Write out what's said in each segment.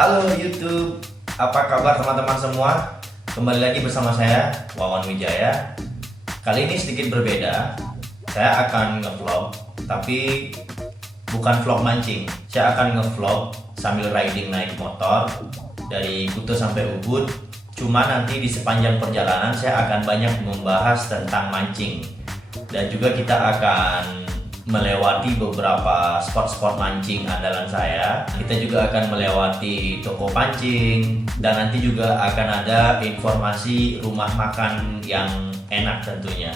Halo YouTube, apa kabar teman-teman semua? Kembali lagi bersama saya, Wawan Wijaya. Kali ini sedikit berbeda. Saya akan ngevlog, tapi bukan vlog mancing. Saya akan ngevlog sambil riding naik motor dari Kuta sampai Ubud. Cuma nanti di sepanjang perjalanan saya akan banyak membahas tentang mancing. Dan juga kita akan melewati beberapa spot-spot mancing andalan saya. Kita juga akan melewati toko pancing, dan nanti juga akan ada informasi rumah makan yang enak tentunya.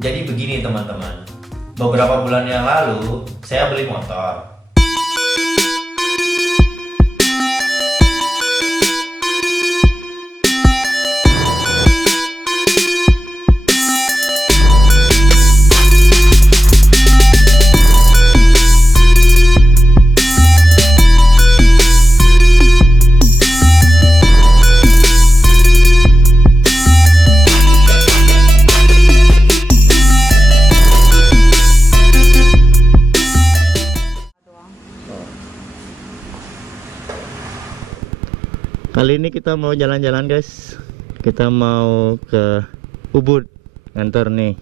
Jadi begini teman-teman, beberapa bulan yang lalu saya beli motor. Kali ini kita mau jalan-jalan guys. Kita mau ke Ubud, nganter nih,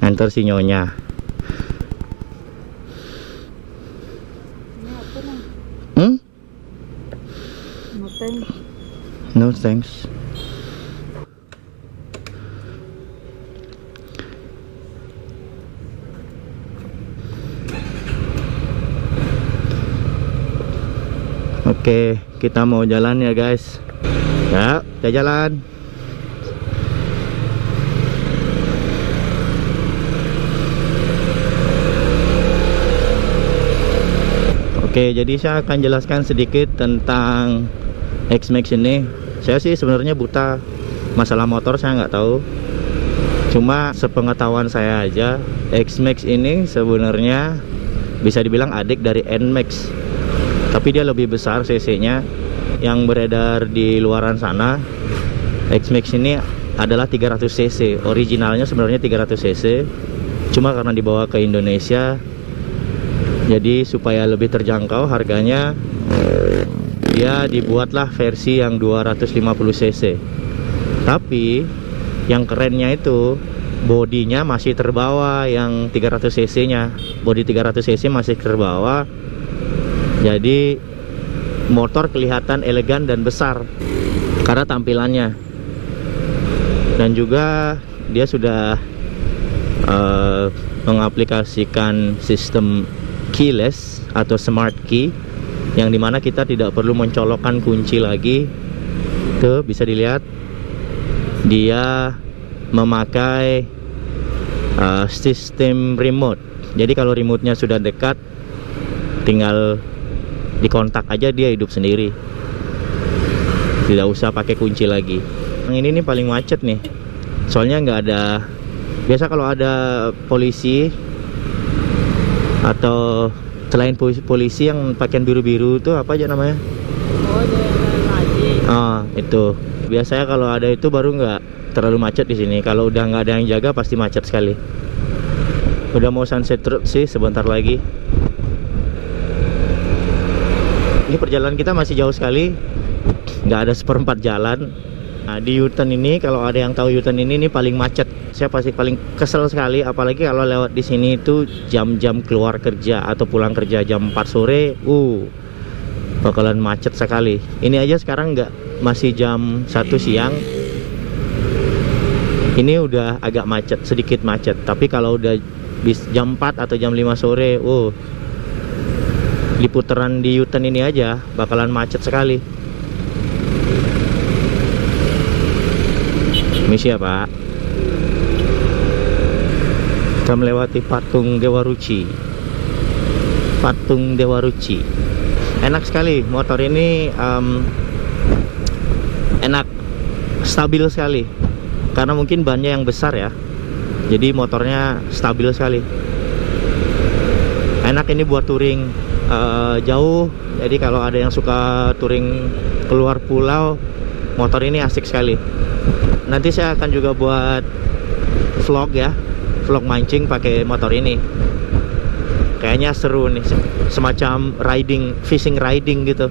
nganter si Nyonya. No thanks. Oke, kita mau jalan ya guys. Ya, kita jalan. Oke, jadi saya akan jelaskan sedikit tentang X-Max ini. Saya sih sebenarnya buta masalah motor, saya nggak tahu. Cuma sepengetahuan saya aja, X-Max ini sebenarnya bisa dibilang adik dari N-Max. Tapi dia lebih besar cc-nya. Yang beredar di luaran sana, X-Max ini adalah 300 cc. Originalnya sebenarnya 300 cc. Cuma karena dibawa ke Indonesia, jadi supaya lebih terjangkau harganya, dia dibuatlah versi yang 250 cc. Tapi yang kerennya itu bodinya masih terbawa, yang 300 cc nya. Bodi 300 cc masih terbawa. Jadi motor kelihatan elegan dan besar karena tampilannya. Dan juga dia sudah mengaplikasikan sistem keyless atau smart key, yang dimana kita tidak perlu mencolokkan kunci lagi. Tuh bisa dilihat, dia memakai sistem remote. Jadi kalau remote-nya sudah dekat, tinggal dikontak aja, dia hidup sendiri, tidak usah pakai kunci lagi. Yang ini nih paling macet nih, soalnya nggak ada. Biasa kalau ada polisi atau selain polisi yang pakaian biru-biru itu apa aja namanya? Oh, itu biasanya kalau ada itu baru nggak terlalu macet di sini. Kalau udah nggak ada yang jaga pasti macet sekali. Udah mau sunset road sih sebentar lagi. Ini perjalanan kita masih jauh sekali, nggak ada seperempat jalan. Nah, di U-turn ini, kalau ada yang tahu U-turn ini paling macet. Saya pasti paling kesel sekali, apalagi kalau lewat di sini itu jam-jam keluar kerja atau pulang kerja jam 4 sore. Bakalan macet sekali. Ini aja sekarang masih jam 1 siang. Ini udah agak macet, sedikit macet. Tapi kalau udah jam 4 atau jam 5 sore, di putaran di U-turn ini aja bakalan macet sekali. Misi ya Pak. Kita melewati patung Dewa Ruci. Patung Dewa Ruci. Enak sekali motor ini, enak, stabil sekali. Karena mungkin bannya yang besar ya, jadi motornya stabil sekali. Enak ini buat touring jauh. Jadi kalau ada yang suka touring keluar pulau, motor ini asik sekali. Nanti saya akan juga buat vlog ya, vlog mancing pakai motor ini. Kayaknya seru nih, semacam riding, fishing riding gitu.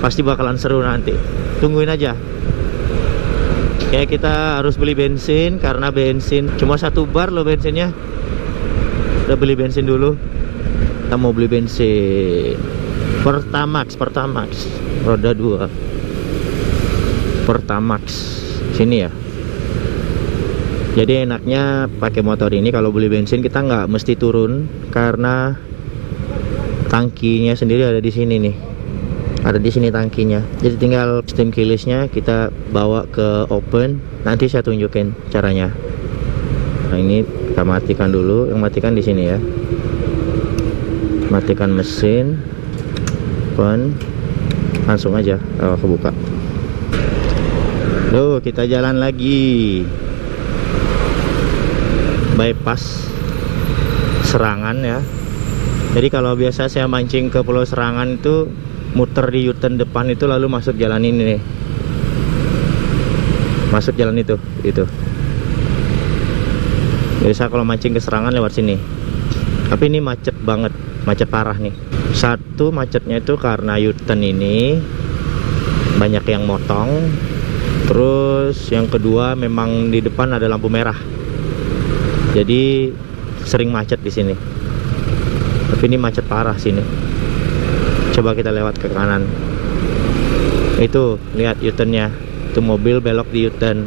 Pasti bakalan seru nanti. Tungguin aja. Kayak kita harus beli bensin karena bensin cuma 1 bar loh bensinnya. Udah beli bensin dulu. Kita mau beli bensin Pertamax roda 2 Pertamax sini ya. Jadi enaknya pakai motor ini kalau beli bensin kita nggak mesti turun karena tangkinya sendiri ada di sini nih. Ada di sini tangkinya. Jadi tinggal steam keylessnya kita bawa ke open. Nanti saya tunjukin caranya. Nah ini kita matikan dulu. Yang matikan di sini ya. Matikan mesin. Open. Langsung aja. Oh, kebuka. Loh, kita jalan lagi. Bypass Serangan ya. Jadi kalau biasa saya mancing ke Pulau Serangan itu muter di U-turn depan itu lalu masuk jalan ini nih. Masuk jalan itu. Biasa kalau mancing ke Serangan lewat sini. Tapi ini macet banget, macet parah nih. Satu macetnya itu karena U-turn ini banyak yang motong. Terus yang kedua memang di depan ada lampu merah. Jadi sering macet di sini. Tapi ini macet parah sini. Coba kita lewat ke kanan. Itu lihat U-turn-nya. Itu mobil belok di U-turn.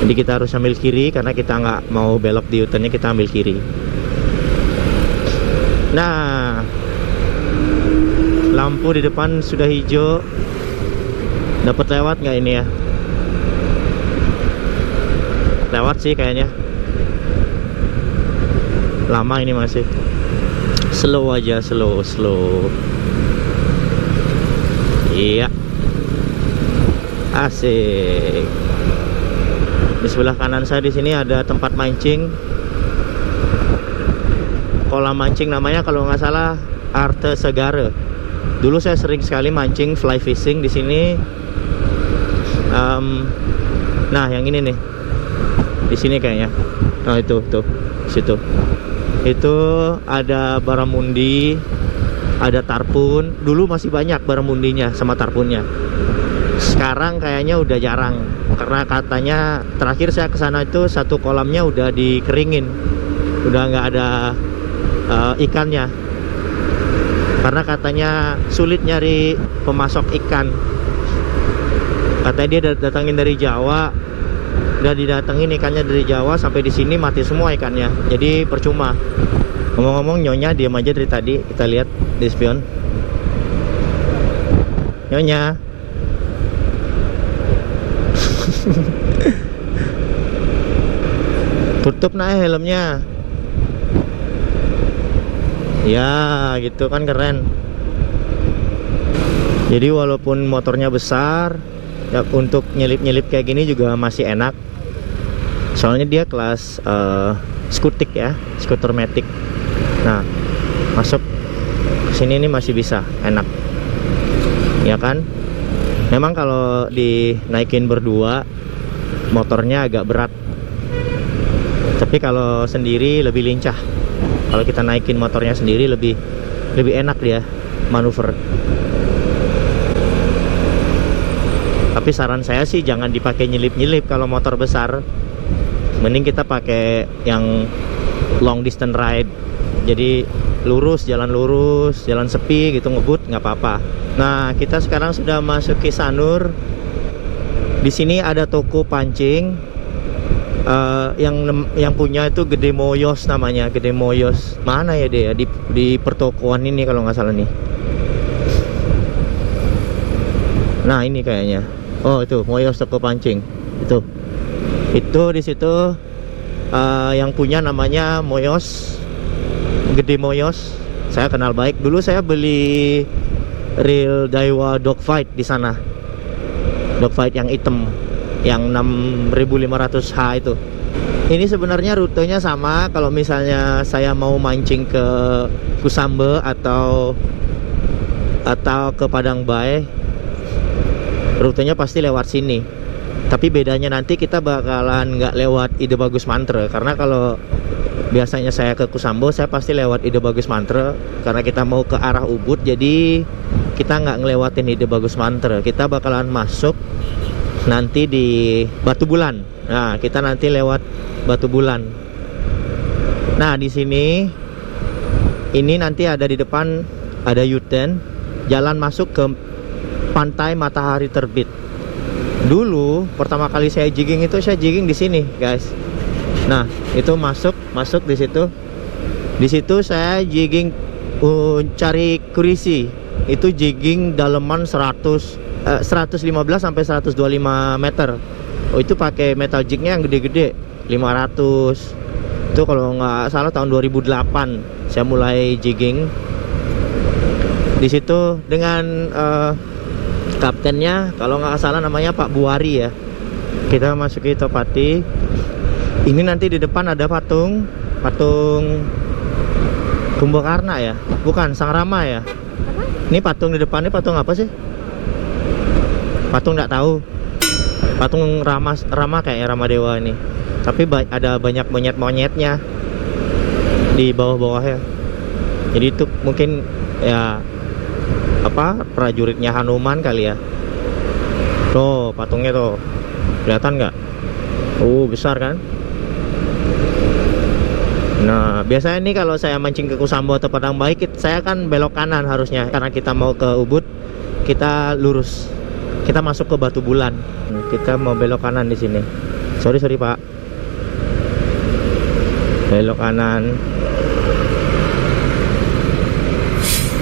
Jadi kita harus ambil kiri karena kita nggak mau belok di U-turn-nya, kita ambil kiri. Nah, lampu di depan sudah hijau. Dapat lewat nggak ini ya? Lewat sih kayaknya. Lama ini masih. Slow aja, slow. Iya. Asik. Di sebelah kanan saya di sini ada tempat mancing. Kolam mancing namanya kalau nggak salah Arte Segara. Dulu saya sering sekali mancing fly fishing di sini. Nah, yang ini nih. Di sini kayaknya. Oh, itu tuh. Situ. Itu ada baramundi, ada tarpun. Dulu masih banyak baramundinya sama tarpunnya. Sekarang kayaknya udah jarang karena katanya terakhir saya kesana itu satu kolamnya udah dikeringin, udah nggak ada ikannya karena katanya sulit nyari pemasok ikan. Katanya dia datangin dari Jawa, udah didatengin ikannya dari Jawa sampai di sini mati semua ikannya, jadi percuma. Ngomong-ngomong, Nyonya diam aja dari tadi, kita lihat di spion. Nyonya. Tutup naik helmnya. Ya gitu kan, keren. Jadi walaupun motornya besar ya, untuk nyelip-nyelip kayak gini juga masih enak. Soalnya dia kelas skutik ya, skuter matic. Nah, masuk sini ini masih bisa, enak. Ya kan? Memang kalau dinaikin berdua motornya agak berat. Tapi kalau sendiri lebih lincah. Kalau kita naikin motornya sendiri lebih enak dia manuver. Tapi saran saya sih jangan dipakai nyelip-nyelip kalau motor besar. Mending kita pakai yang long distance ride. Jadi jalan sepi gitu, ngebut nggak apa-apa. Nah, kita sekarang sudah masuk ke Sanur. Di sini ada toko pancing. Yang punya itu Gede Moyos namanya, Gede Moyos. Mana ya dia? Di pertokoan ini kalau nggak salah nih. Nah, ini kayaknya. Oh, itu Moyos toko pancing. Itu di situ yang punya namanya Moyos, Gede Moyos. Saya kenal baik. Dulu saya beli reel Daiwa Dogfight di sana. Dogfight yang hitam, yang 6500H itu. Ini sebenarnya rutenya sama. Kalau misalnya saya mau mancing ke Kusambe atau ke Padang Bay, rutenya pasti lewat sini. Tapi bedanya nanti kita bakalan nggak lewat Ide Bagus Mantre. Karena kalau biasanya saya ke Kusambo, saya pasti lewat Ide Bagus Mantre. Karena kita mau ke arah Ubud, jadi kita nggak ngelewatin Ide Bagus Mantre. Kita bakalan masuk nanti di Batu Bulan. Nah, kita nanti lewat Batu Bulan. Nah, di sini ini nanti ada di depan ada U-turn, jalan masuk ke Pantai Matahari Terbit. Dulu pertama kali saya jigging itu saya jigging di sini, guys. Nah, itu masuk di situ. Di situ saya jigging cari kurisi. Itu jigging daleman 115 sampai 125 meter. Oh, itu pakai metal jignya yang gede-gede 500. Itu kalau nggak salah tahun 2008 saya mulai jigging di situ dengan kaptennya, kalau nggak salah namanya Pak Buari ya. Kita masuki Topati. Ini nanti di depan ada patung Kumbakarna ya, bukan Sang Rama ya. Ini patung di depan, ini patung apa sih? Patung nggak tahu. Patung Rama kayak Rama Dewa ini. Tapi ada banyak monyet-monyetnya di bawah-bawahnya. Jadi itu mungkin ya apa, prajuritnya Hanuman kali ya. Tuh patungnya tuh, kelihatan nggak? Besar kan? Nah, biasanya nih kalau saya mancing ke Kusambo atau Padang Baik, saya kan belok kanan harusnya. Karena kita mau ke Ubud, kita lurus. Kita masuk ke Batu Bulan. Kita mau belok kanan di sini. Sorry Pak. Belok kanan.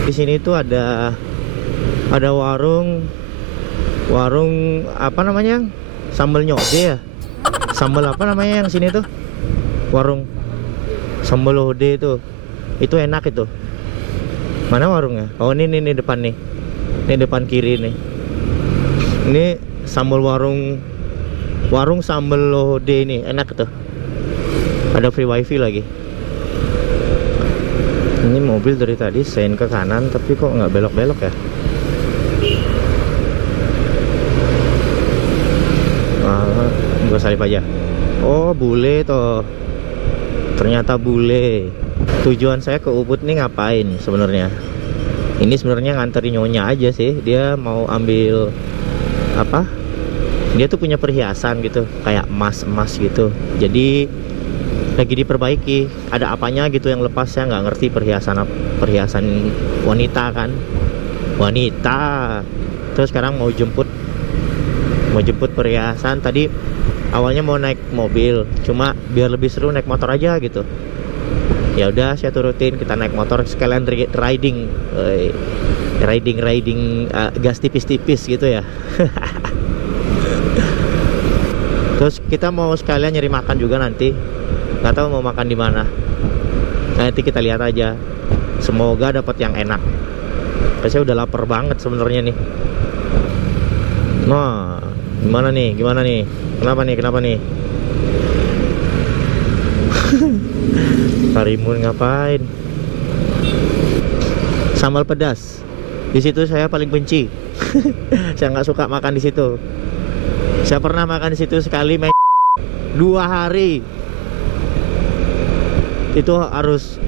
Di sini tuh ada warung apa namanya? Sambal nyode ya? Sambal apa namanya yang sini tuh? Warung sambal hode itu enak itu. Mana warungnya? Oh ini depan nih. Ini depan kiri nih. Ini sambal warung sambal hode ini enak tuh. Ada free wifi lagi. Ini mobil dari tadi sein ke kanan tapi kok nggak belok-belok ya? Gua salip aja. Oh bule toh. Ternyata bule. Tujuan saya ke Ubud nih ngapain sebenarnya? Ini sebenarnya nganterin nyonya aja sih. Dia mau ambil apa? Dia tuh punya perhiasan gitu, kayak emas gitu. Jadi lagi diperbaiki. Ada apanya gitu yang lepas, saya nggak ngerti. Perhiasan wanita kan? Wanita. Terus sekarang mau jemput perhiasan. Tadi awalnya mau naik mobil, cuma biar lebih seru naik motor aja gitu. Ya udah saya turutin, kita naik motor sekalian riding gas tipis-tipis gitu ya. Terus kita mau sekalian nyari makan juga nanti. Nggak tahu mau makan di mana. Nanti kita lihat aja. Semoga dapat yang enak. Saya udah lapar banget sebenarnya nih. Nah, gimana nih? Kenapa nih? Karimun ngapain? Sambal pedas. Di situ saya paling benci. Saya nggak suka makan di situ. Saya pernah makan di situ sekali 2 hari. Itu harus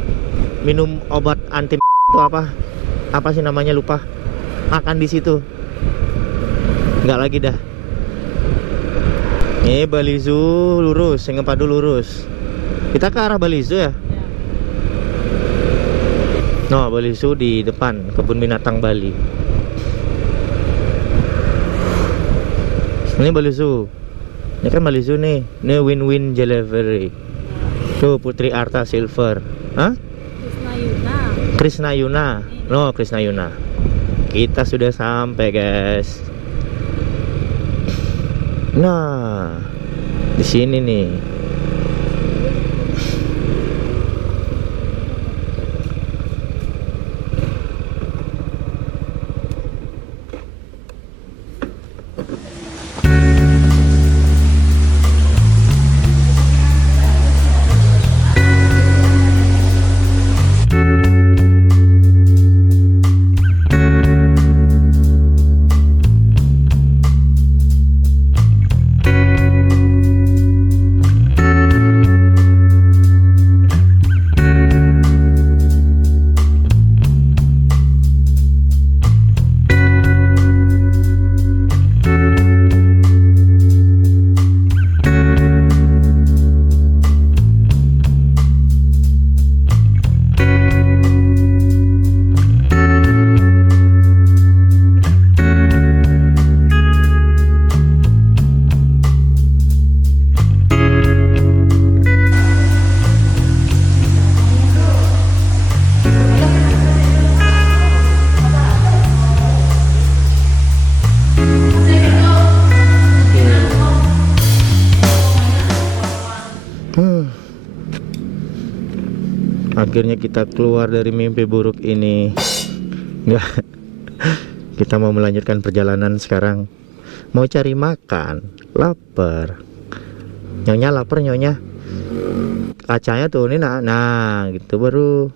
minum obat anti itu apa sih namanya, lupa. Makan di situ. Nggak lagi dah. Ini Balizu lurus, Singapadu lurus. Kita ke arah Balizu ya? No, Balizu di depan kebun binatang Bali. Ini Balizu. Ini kan Balizu nih. Ini Win-Win Delivery. Tuh Putri Arta Silver. Hah? Krishna Yuna. No, Krishna Yuna. Kita sudah sampai, guys. Nah, di sini nih. akhirnya kita keluar dari mimpi buruk ini. Enggak. Kita mau melanjutkan perjalanan sekarang. Mau cari makan, lapar. Nyonya lapar nyonya. Kacanya tuh ini nah gitu baru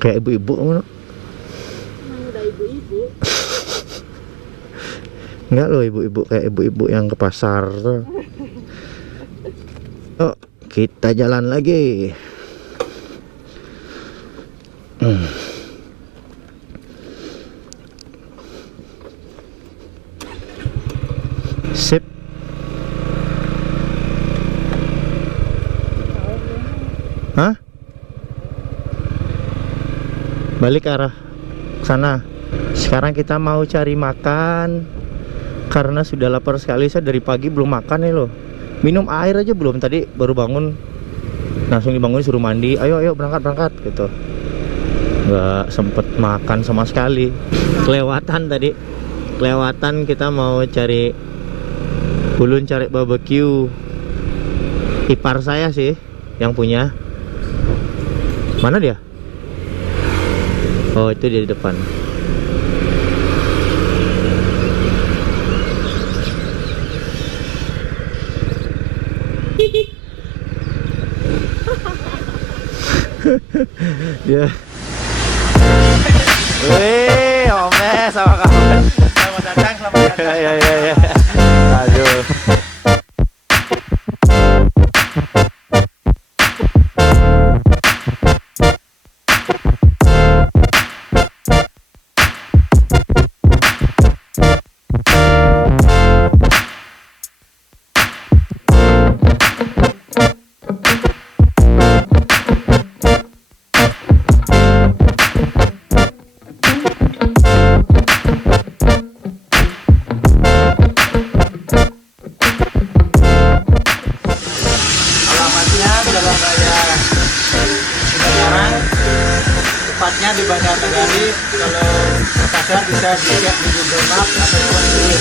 kayak ibu-ibu. Emang udah ibu-ibu. Enggak loh ibu-ibu kayak ibu-ibu yang ke pasar tuh. Oh, kita jalan lagi. Sip. Hah? Balik ke arah sana. Sekarang kita mau cari makan karena sudah lapar sekali. Saya dari pagi belum makan nih loh. Minum air aja belum, tadi baru bangun. Langsung dibangun suruh mandi. Ayo berangkat gitu. Nggak sempet makan sama sekali. Kelewatan tadi. Kelewatan kita mau cari ulun cari barbecue. Ipar saya sih yang punya. Mana dia? Oh itu dia di depan. Dia. Wih, Omes sama kamu. Selamat datang, selamat datang. Ya. Aduh. Tepatnya di Bandar Negari. Kalau Makassar bisa dilihat di Google Maps ataupun di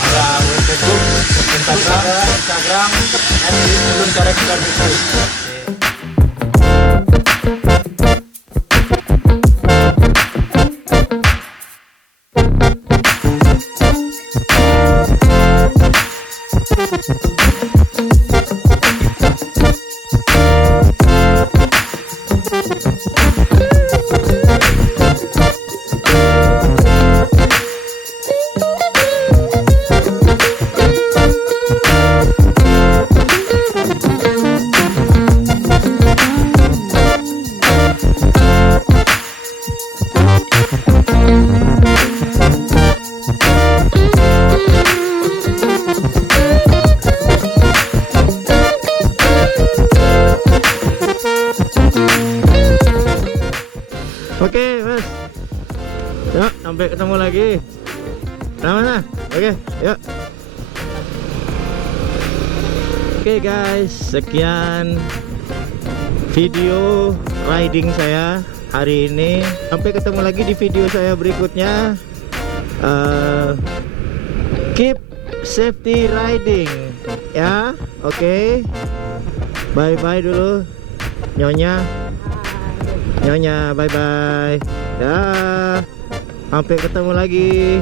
ada Facebook, Instagram, dan di Ulun Carek Barbecue. Oke, Mas. Yuk, sampai ketemu lagi. Mana? Oke, yuk. Oke guys, sekian video riding saya hari ini. Sampai ketemu lagi di video saya berikutnya. Keep safety riding, ya. Oke. Bye bye dulu, Nyonya. Nyonya, bye bye. Dah. Sampai ketemu lagi.